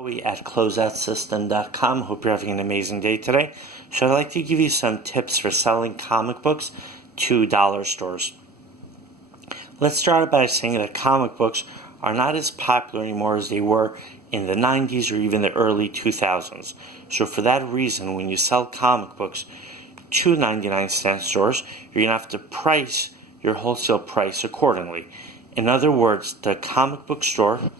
At closeoutsystem.com. Hope you're having an amazing day today. So I'd like to give you some tips for selling comic books to dollar stores. Let's start out by saying that comic books are not as popular anymore as they were in the 90s or even the early 2000s. So for that reason, when you sell comic books to 99-cent stores, you're going to have to price your wholesale price accordingly. In other words, the comic book store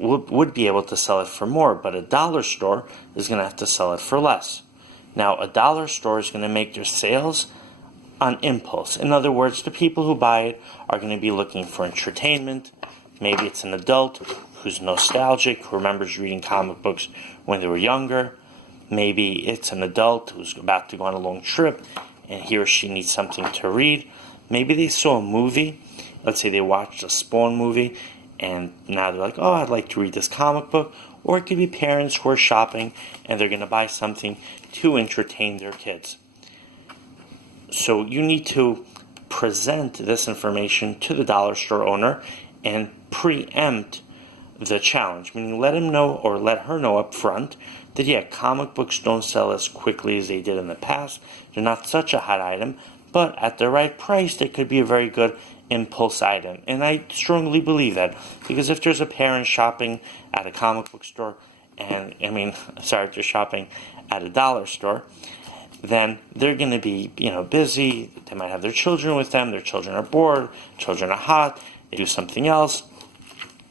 would be able to sell it for more, but a dollar store is going to have to sell it for less. Now, a dollar store is going to make their sales on impulse. In other words, the people who buy it are going to be looking for entertainment. Maybe it's an adult who's nostalgic, who remembers reading comic books when they were younger. Maybe it's an adult who's about to go on a long trip and he or she needs something to read. Maybe they saw a movie. Let's say they watched a Spawn movie, and now they're like, oh, I'd like to read this comic book. Or it could be parents who are shopping and they're going to buy something to entertain their kids. So you need to present this information to the dollar store owner and preempt the challenge. Meaning let him know or let her know up front that, yeah, comic books don't sell as quickly as they did in the past. They're not such a hot item, but at the right price, they could be a very good impulse item. And I strongly believe that, because if there's a parent shopping at a comic book store, and if they're shopping at a dollar store, then they're going to be, busy. They might have their children with them. Their children are bored. Children are hot. They do something else.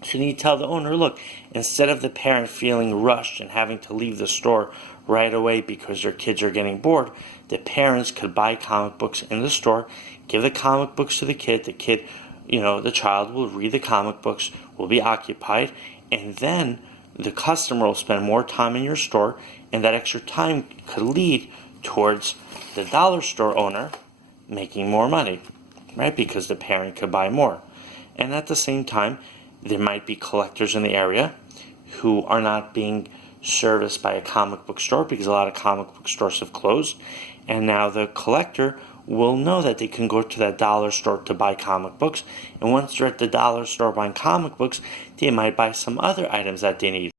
So you need to tell the owner, look, instead of the parent feeling rushed and having to leave the store right away because their kids are getting bored, the parents could buy comic books in the store, give the comic books to the kid. The kid, the child will read the comic books, will be occupied, and then the customer will spend more time in your store, and that extra time could lead towards the dollar store owner making more money, right? Because the parent could buy more. And at the same time, there might be collectors in the area who are not being serviced by a comic book store because a lot of comic book stores have closed, and now the collector will know that they can go to that dollar store to buy comic books, and once they're at the dollar store buying comic books, they might buy some other items that they need.